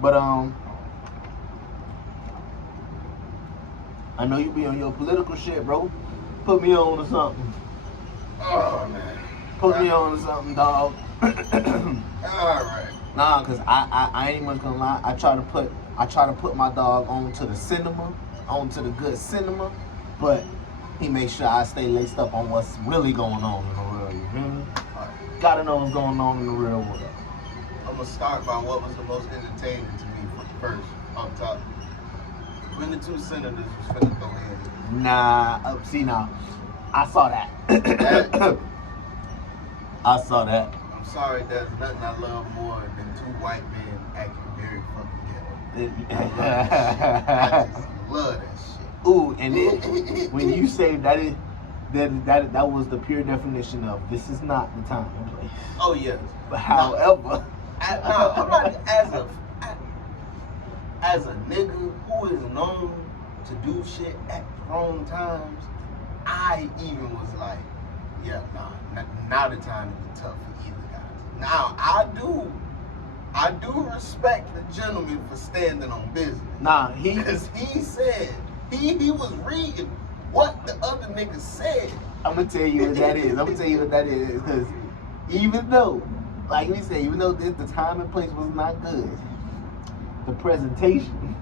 But I know you be on your political shit, bro. Put me on to something. Oh man. Put me on to something, dog. Alright. Nah, cause I ain't much gonna lie. I try to put my dog onto the cinema, onto the good cinema, but he makes sure I stay laced up on what's really going on in the world. You feel me? Gotta know what's going on in the real world. I'm gonna start by what was the most entertaining to me first, up top. When the two senators was finna throw in. Nah, see now, I saw that. I saw that. I'm sorry, there's nothing I love more than two white men acting very fucking ghetto. I just love that shit. Ooh, and then when you say that was the pure definition of this is not the time and place. Oh yes. But however, I'm not as a nigga who is known to do shit at the wrong times. I even was like, yeah, nah, now the time to be tough for either guy. Now I do respect the gentleman for standing on business. Nah, because he said he was reading what the other niggas said. I'm gonna tell you what that is. Because even though, like we said, even though the time and place was not good, the presentation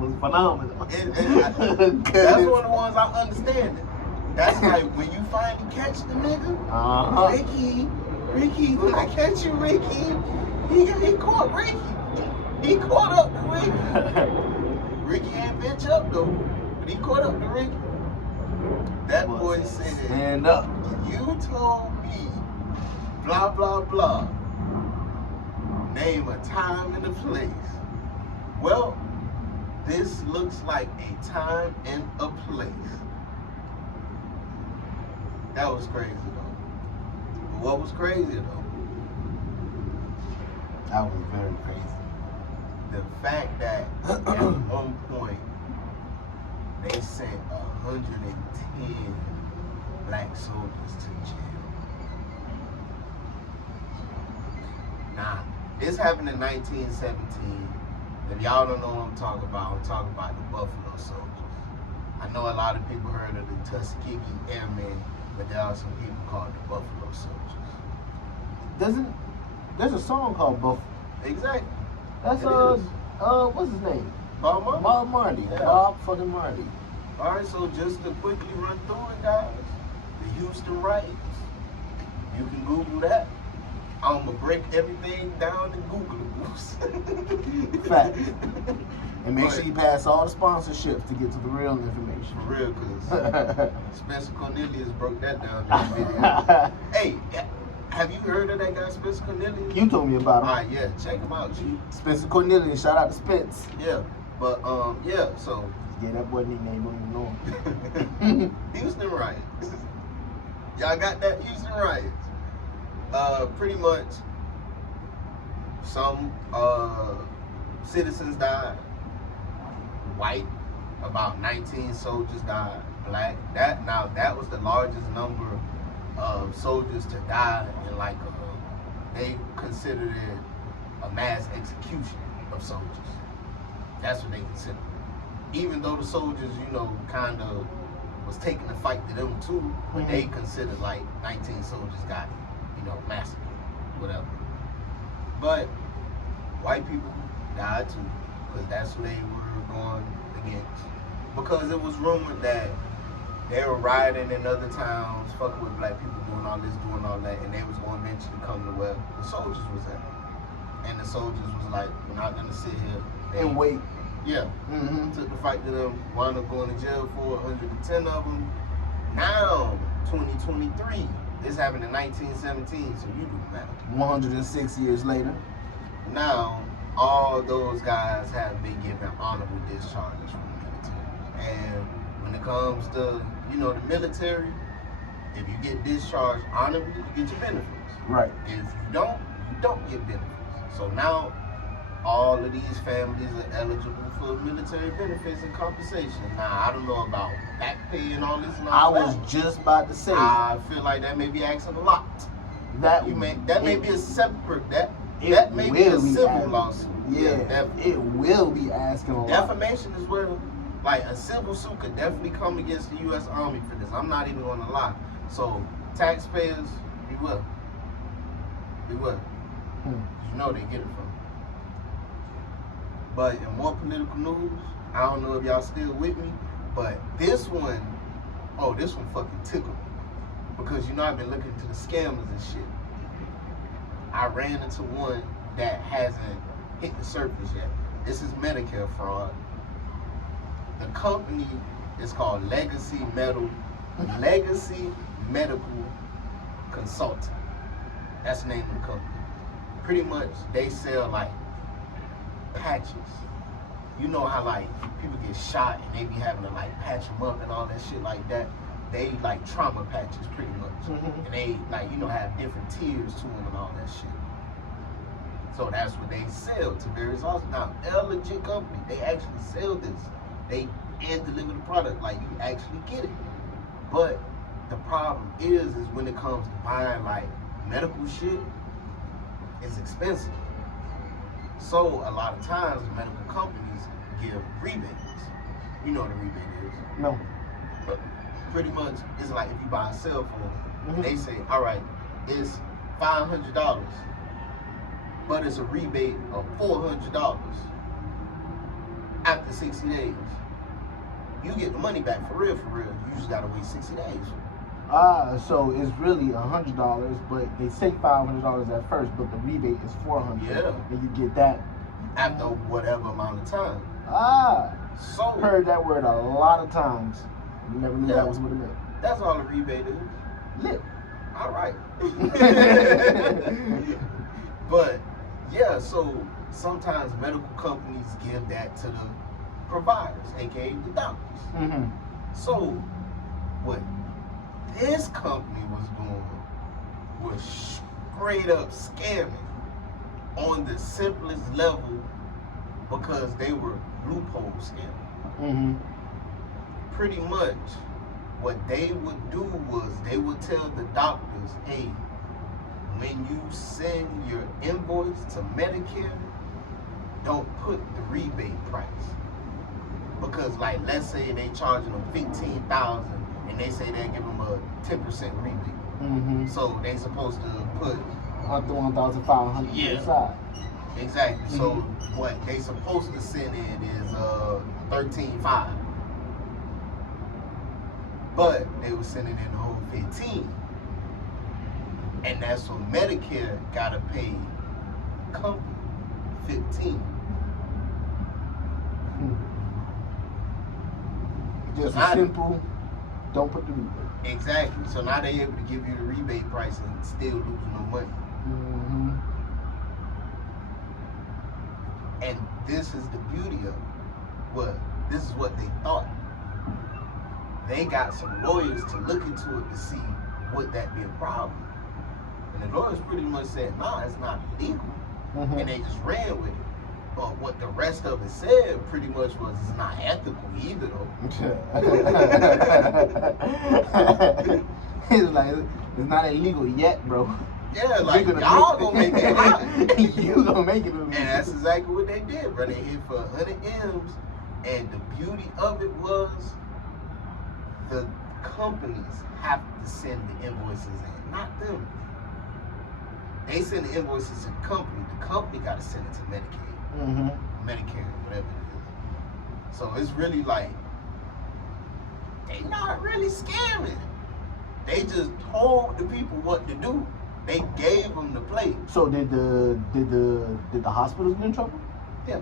was phenomenal. That's one of the ones I'm understanding. That's like when you finally catch the nigga, Ricky, when I catch you, Ricky, he caught Ricky. He caught up to Ricky. Ricky ain't bitch up though, but he caught up to Ricky. That boy said, stand up. You told me, blah, blah, blah. Name a time and a place. Well, this looks like a time and a place. That was crazy though. But what was crazy though? That was very crazy. The fact that at one point they sent 110 black soldiers to jail. Nah, this happened in 1917. If y'all don't know what I'm talking about the Buffalo Soldiers. I know a lot of people heard of the Tuskegee Airmen, but there are some people called the Buffalo Soldiers. There's a song called Buffalo. Exactly. That's what's his name? Bob Marley. Bob Marley. Yeah. Bob fucking Marley. Alright, so just to quickly run through it, guys. The Houston riots. You can Google that. I'm gonna break everything down in Googleables. Facts. And make sure you pass all the sponsorships to get to the real information. For real, because Spencer Cornelius broke that down in the video. Hey, have you heard of that guy, Spencer Cornelius? You told me about him. Alright, yeah, check him out, G. Spencer Cornelius, shout out to Spence. Yeah, but yeah, so. Yeah, that boy nickname, don't even know him. Houston riots. Y'all got that? Houston riots. Pretty much some citizens died. White, about 19 soldiers died. Black, that was the largest number of soldiers to die in like they considered it a mass execution of soldiers. That's what they considered. Even though the soldiers, kind of was taking the fight to them too, but they considered like 19 soldiers got, massacred, whatever. But white people died too, because that's what they were going against. Because it was rumored that they were rioting in other towns, fucking with black people, doing all this, doing all that, and they was going to eventually come to where the soldiers was at. And the soldiers was like, we're not going to sit here and wait. Yeah. Took the fight to them, wound up going to jail for 110 of them. Now, 2023, this happened in 1917, so you do the math. 106 years later. Now, all those guys have been given honorable discharges from the military. And when it comes to, the military, if you get discharged honorably, you get your benefits. Right. If you don't get benefits. So now, all of these families are eligible for military benefits and compensation. Now, I don't know about back pay and all this and all that. I was just about to say. I feel like that may be asking a lot. That may be a separate. that may be a civil lawsuit. Yeah, it will be asking a lot. Defamation as well. Like a civil suit could definitely come against the U.S. Army for this. I'm not even going to lie. So taxpayers, we will. You know they get it from. But in more political news, I don't know if y'all still with me, but this one fucking tickled me. Because I've been looking into the scammers and shit. I ran into one that hasn't hit the surface yet. This is Medicare fraud. The company is called Legacy Medical Consulting. That's the name of the company. Pretty much they sell like patches. You know how like people get shot and they be having to like patch them up and all that shit like that. They like trauma patches pretty much. And they like, have different tiers to them and all that shit. So that's what they sell to various hospitals. Now, they're a legit company. They actually sell this. They deliver the product. Like, you actually get it. But the problem is when it comes to buying like medical shit, it's expensive. So a lot of times medical companies give rebates. You know what a rebate is? No. But pretty much it's like if you buy a cell phone, they say, all right, it's $500, but it's a rebate of $400 after 60 days. You get the money back for real. You just gotta wait 60 days. So it's really $100, but they say $500 at first, but the rebate is $400. Yeah. And you get that after whatever amount of time. So heard that word a lot of times. Never knew that was what it meant. That's all a rebate is. Lit. All right. But yeah, so sometimes medical companies give that to the providers, aka the doctors. So what this company was doing was straight up scamming on the simplest level because they were loophole scamming. Pretty much what they would do was they would tell the doctors, hey, when you send your invoice to Medicare, don't put the rebate price. Because like, let's say they charging them $15,000 and they say they give them a 10% rebate. So they supposed to put $1,500 inside. Exactly. So what they supposed to send in is $13,500. But they were sending in the whole 15. And that's what Medicare gotta pay company 15. Just a simple, don't put the rebate. Exactly. So now they're able to give you the rebate price and still lose no money. And this is the beauty of it. This is what they thought. They got some lawyers to look into it to see would that be a problem. And the lawyers pretty much said, nah, it's not legal. And they just ran with it. But what the rest of it said pretty much was it's not ethical either though. It's like, it's not illegal yet, bro. Yeah, like y'all gonna make it happen. You gonna make it. And that's exactly what they did, bro. They hit for 100 M's. And the beauty of it was the companies have to send the invoices in, not them. They send the invoices to the company. The company got to send it to Medicaid, Medicare, whatever it is. So it's really like they not really scamming. They just told the people what to do. They gave them the plate. So did the hospitals get in trouble? Yeah.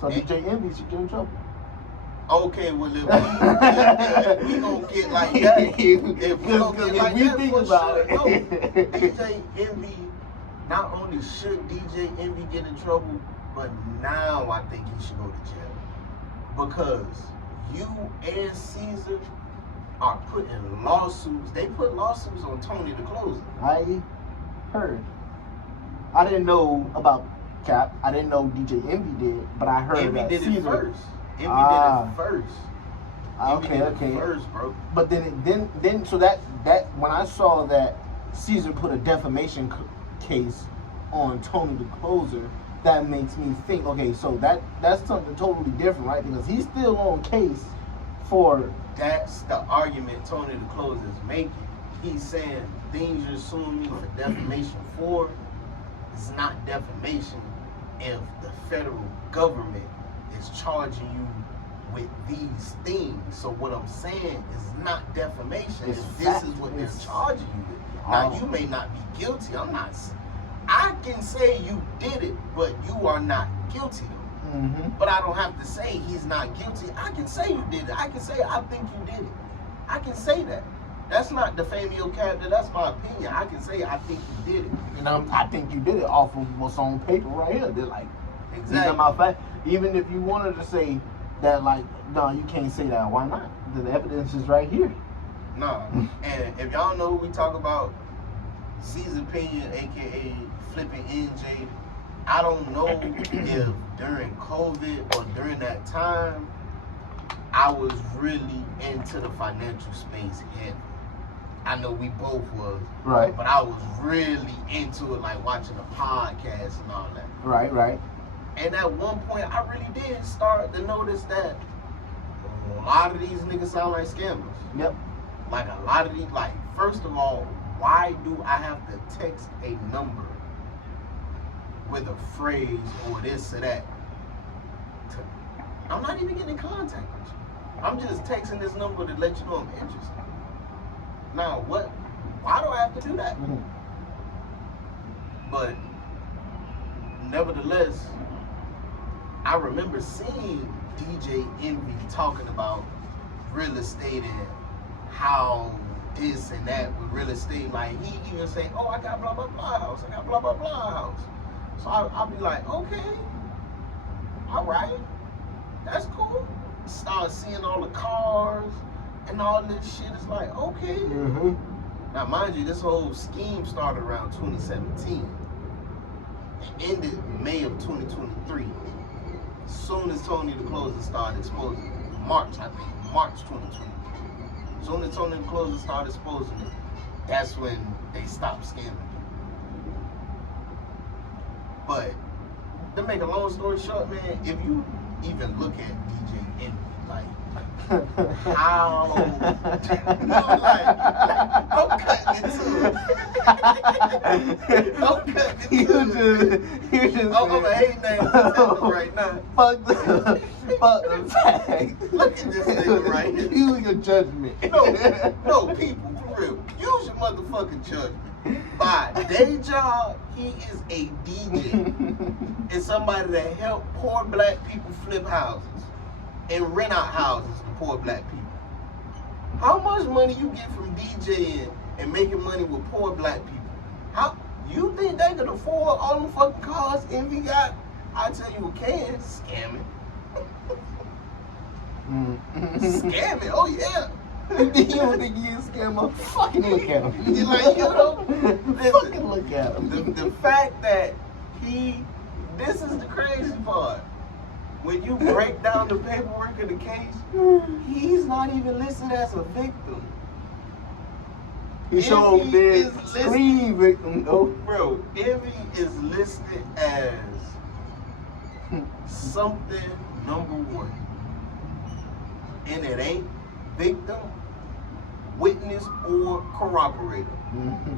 So DJ Envy should get in trouble. Okay, well if we gonna get like that, if we think about it, no. DJ Envy, not only should DJ Envy get in trouble, but now I think he should go to jail. Because you and Ceasar are putting lawsuits. They put lawsuits on Tony the Closer. I heard. I didn't know about Cap. I didn't know DJ Envy did, but I heard Envy that did Ceasar it first. Envy did it first. Okay. First, bro. But then so that when I saw that Ceasar put a defamation case on Tony the Closer, that makes me think, okay, so that's something totally different, right? Because he's still on case for... That's the argument Tony the Closer is making. He's saying things you're suing me for defamation for is not defamation if the federal government is charging you with these things. So what I'm saying is not defamation if this is what they're charging you with. Now, you may not be guilty. I can say you did it, but you are not guilty though. Mm-hmm. But I don't have to say he's not guilty. I can say you did it. I can say I think you did it. I can say that. That's not defaming your character. That's my opinion. I can say I think you did it. And I think you did it off of what's on paper right here. They're like, exactly. These are my facts. Even if you wanted to say that, like, no, you can't say that. Why not? The evidence is right here. No. And if y'all know who we talk about, Ceasar Pina, aka Flipping NJ, I don't know if during COVID or during that time I was really into the financial space heavy. I know we both was, right? But I was really into it, like watching the podcast and all that. Right. And at one point, I really did start to notice that a lot of these niggas sound like scammers. Yep. Like a lot of these, like, first of all, why do I have to text a number with a phrase or this or that? I'm not even getting in contact with you. I'm just texting this number to let you know I'm interested. Now, why do I have to do that? Mm-hmm. But nevertheless, I remember seeing DJ Envy talking about real estate and how this and that with real estate. Like, he even say, oh, I got blah, blah, blah house. I got blah, blah, blah house. So I'll be like, okay, all right, that's cool. Start seeing all the cars and all this shit. It's like, okay. Mm-hmm. Now, mind you, this whole scheme started around 2017. It ended May of 2023. As soon as Tony the Closer started exposing it, March 2023. As soon as Tony the Closer started exposing it, that's when they stopped scamming. But to make a long story short, man, if you even look at DJ Envy, like how, I'm cutting into it. I'm a hate name right now. Fuck the fact. Look at this nigga right here. Use your judgment. No, people, for real. Use your motherfucking judgment. By day job, he is a DJ and somebody that help poor black people flip houses and rent out houses to poor black people. How much money you get from DJing and making money with poor black people? How you think they can afford all them fucking cars Envy got? I tell you what can, scamming. Scamming, oh yeah. You don't think you a scammer? Fucking look at him. You like, you know? Fucking look at him. The fact that this is the crazy part. When you break down the paperwork of the case, he's not even listed as a victim. He showed their screen victim though. Bro, Envy is listed as something number one. And it ain't victim, witness, or corroborator. Mm-hmm.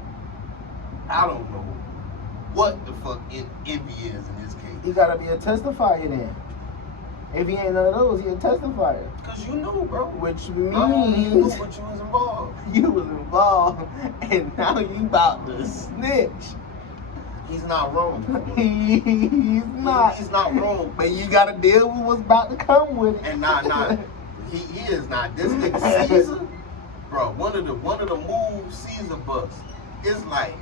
I don't know what the fuck Envy is in this case. He gotta be a testifier then. If he ain't none of those, he a testifier. Cause you knew, bro. Which You knew means what you was involved. you was involved, and now you about to snitch. He's not wrong. He's not. He's not wrong. But you gotta deal with what's about to come with it. And he is not. This nigga Ceasar, bro. One of the moves Ceasar bust. It's like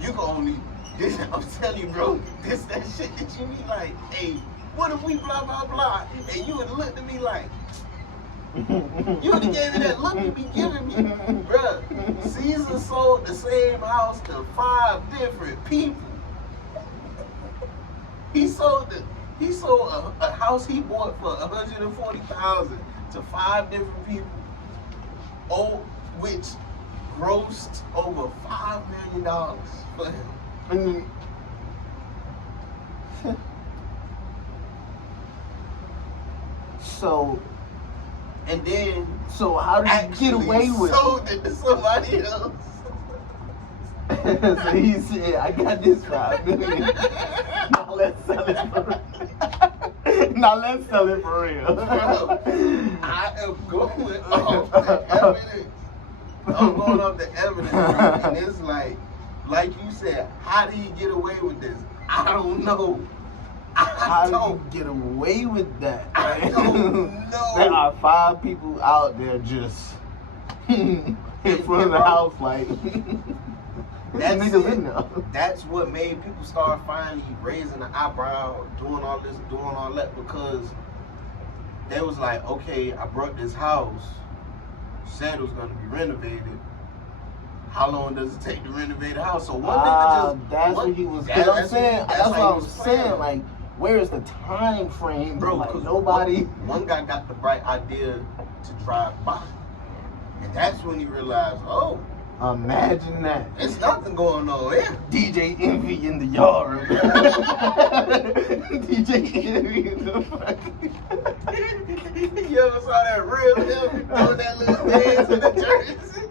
you can only. This I'm telling you, bro. This that shit that you be like, hey, what if we blah blah blah? And you would look at me like. You would have gave me that look you be giving me, bruh. Ceasar sold the same house to 5 different people. He sold a house he bought for $140,000 to 5 different people. Oh, which grossed over $5 million for him. And so, And then so how did he get away with it? sold it to somebody else. So he said, I got this $5 million. Now let's sell it for real. Now let's sell it for real. Bro, I am going off the evidence. I'm going off the evidence, bro. And it's like you said, how did he get away with this? I don't know. How did you get away with that? I don't know. There are 5 people out there just in front of the house like That's niggas it. in there. That's what made people start finally raising the eyebrow, doing all this, doing all that, because they was like, okay, I brought this house, said it was gonna be renovated. How long does it take to renovate a house? So one nigga just that's what he was. Cause I'm saying that's what I'm saying. Like, where is the time frame, bro, like nobody. One guy got the bright idea to drive by, and that's when he realized, oh, imagine that. there's nothing going on here. DJ Envy in the yard. DJ Envy in the fucking. You ever saw that real him doing that little dance in the jersey?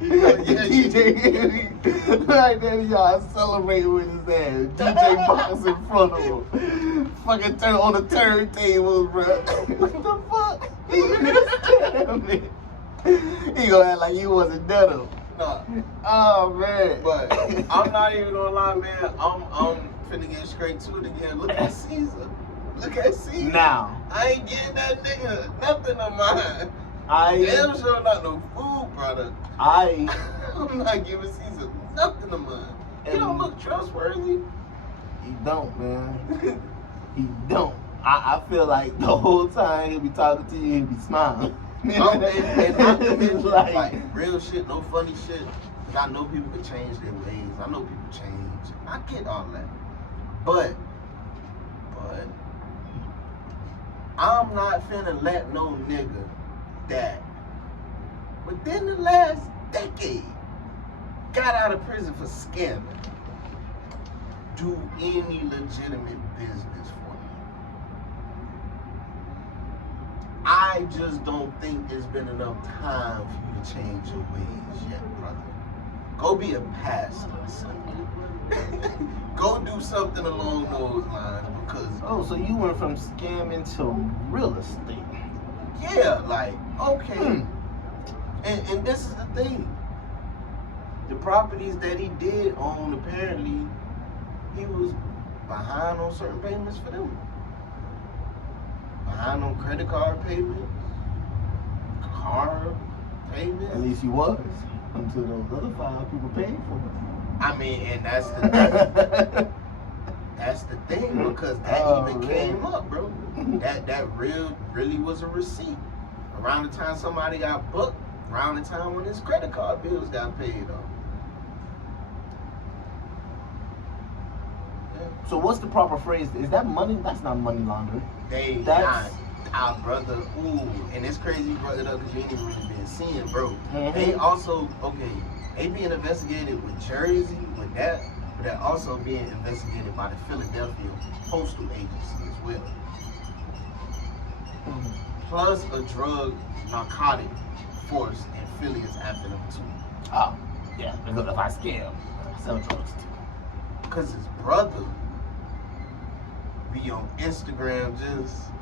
DJ Envy right there, y'all celebrating with his ass. DJ Box in front of him. Fucking turn on the turntables, bro. What the fuck? He understand it. He gonna act like you wasn't done. Nah. Oh man. But I'm not even gonna lie, man. I'm finna get straight to it again. Look at Ceasar. Look at Ceasar. Now, I ain't getting that nigga nothing of mine. I Damn sure not no food product. I'm not giving Ceasar nothing of mine. He don't look trustworthy. He don't, man. He don't. I feel like the whole time he'll be talking to you, he'll be smiling. And not to mention, Like- like real shit, no funny shit. 'Cause I know people can change their ways. I know people change. I get all that. But I'm not finna let no nigga that within the last decade got out of prison for scamming do any legitimate business for me. I just don't think there's been enough time for you to change your ways yet, brother. Go be a pastor or something. Go do something along those lines, because Oh, so you went from scamming to real estate. yeah, like, okay. And this is the thing. The properties that he did own, apparently, he was behind on certain payments for them. Behind on credit card payments, car payments. At least he was. Until those other 5 people paid for it. I mean, and that's the thing. That's the thing, because that even came up, bro. That really was a receipt. Around the time somebody got booked, around the time when his credit card bills got paid off. So what's the proper phrase? Is that money? That's not money laundering. That's our brother. Ooh, and it's crazy you brought it up because you ain't even really been seeing, bro. They also, they being investigated with Jersey, with that, but they're also being investigated by the Philadelphia Postal Agency as well. Plus a drug narcotic force in Philly is after them too. Oh, yeah, because if I scam, I sell drugs too. Because his brother be on Instagram just,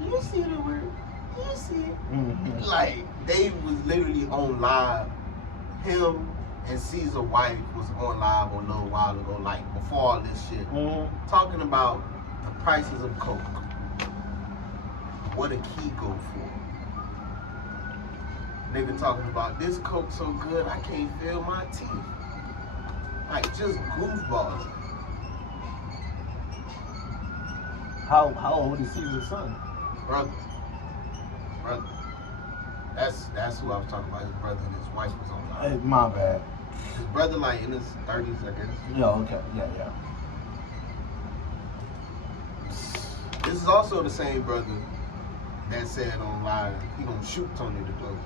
you see the word, you see it. Like, they was literally on live. Him and Ceasar wife was on live a little while ago, like before all this shit, talking about the prices of coke. What a key go for. Nigga talking about this coke so good I can't feel my teeth. Like, just goofballs. How old is Caesar's son? Brother. That's who I was talking about. His brother and his wife was on live. Hey, my bad. His brother like in his 30s, I guess. Yeah, okay, yeah. This is also the same brother that said on live he gonna shoot Tony DeClose.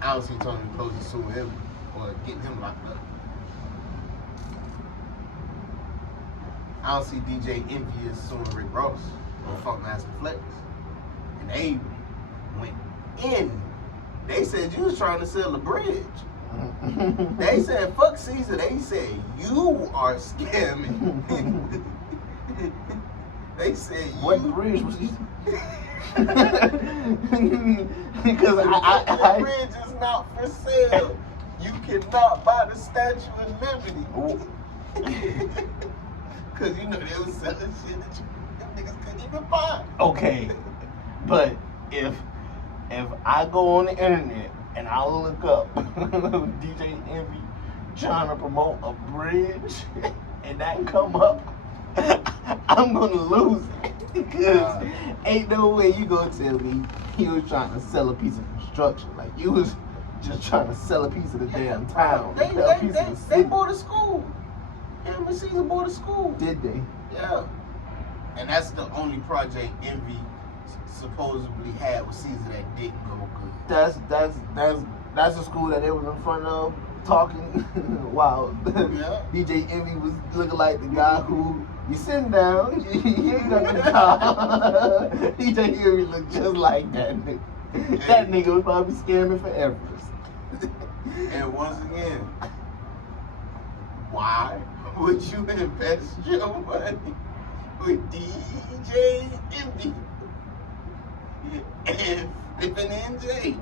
I don't see Tony DeClose suing him or getting him locked up. I don't see DJ Envy as suing Rick Ross or Funkmaster Flex. And they went in. They said you was trying to sell a bridge. They said fuck Ceasar. They said you are scamming. They said you. What bridge was he? Because the bridge is not for sale. You cannot buy the Statue of Liberty. Because you know they was selling shit that them niggas couldn't even buy. Okay, but if I go on the internet and I look up DJ Envy trying to promote a bridge and that come up, I'm gonna lose it. Because ain't no way you gonna tell me he was trying to sell a piece of construction. Like, you was just trying to sell a piece of the damn town. They bought a school. Him and Ceasar bought a school. Did they? Yeah. And that's the only project Envy supposedly had with Ceasar that didn't go good. That's the school that they was in front of talking while Yeah. DJ Envy was looking like the guy who you sitting down, you ain't got no job. DJ Envy looked just like that nigga. That nigga was probably scamming forever. And once again, why would you invest your money with DJ Envy and Flippin' NJ?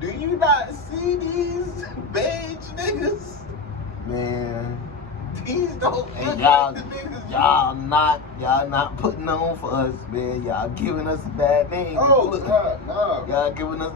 Do you not see these beige niggas? Man. These don't And look like the niggas. y'all not putting on for us, man. Y'all giving us a bad name. Oh, God, no. Y'all giving us